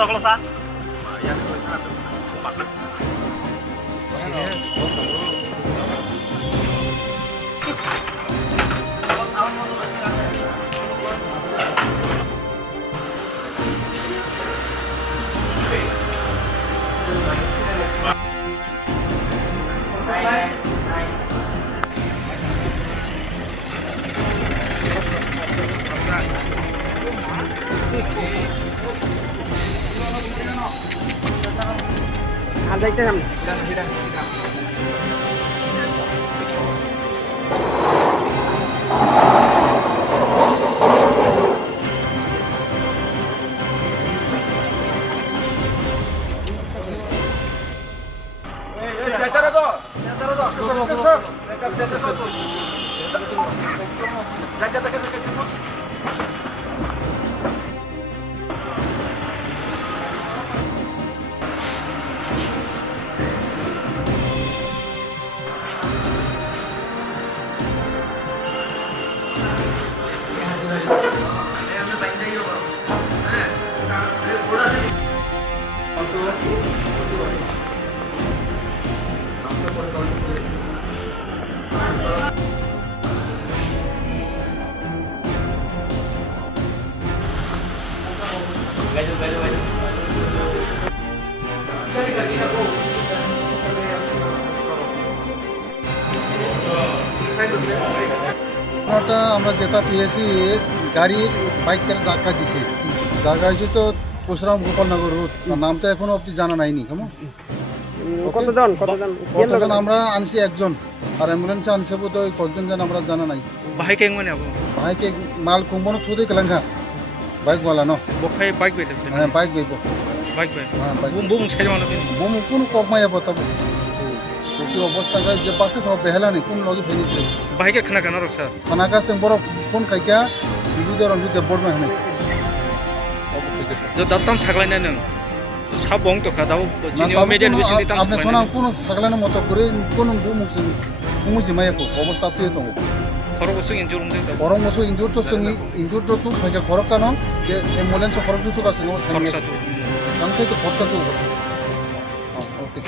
kalau sa. আর যাইতে সামনে আমরা যেটা পেয়েছি গাড়ির বাইকের ধাক্কা দিছে জায়গা হয়েছে তো পরশুরাম গোপালনগর রোড নামটা এখনো অব্দি জানা নাইনি কেমন কতজন আমরা আনছি একজন আর অ্যাম্বুলেন্সে আনছে তো কতজন যেন আমরা জানা নাই Bahaya kayak mana apa? বাইকে মাল কুম্বনো থুদে কেলাঙ্গা বাইক বলা ন Bokai bike beda. হ্যাঁ বাইক বইব Bike beda. হ্যাঁ bike Bum saya mana pun. Bomb কোন কমাইয়া বতাবো কি অবস্থা গাছ যে বাকি সব বেহেলা নেই কোন লগে ফেনিছে Bahaya kena kena rasa. খানাকা সে বড় ফোন খাইকা বিদুদের অঞ্চলে বড় মেহনে Jo datang saklainya neng. Sabong tuh kada jini median wisi di আপনি tangan. শোনা কোন সাগলানের মতো করে কোন বুমুকসিং বুমুসি মায়াকো অবস্থা তুই তো Kalau usung injur untuk itu. বরং মসু ইনজুর তো সঙ্গে ইনজুর তো তুই ফাইকা খরচ জানো যে অ্যাম্বুলেন্স খরচ তো কাছে ও Kalau সামনে satu. সামনে তো খরচ তো ওকে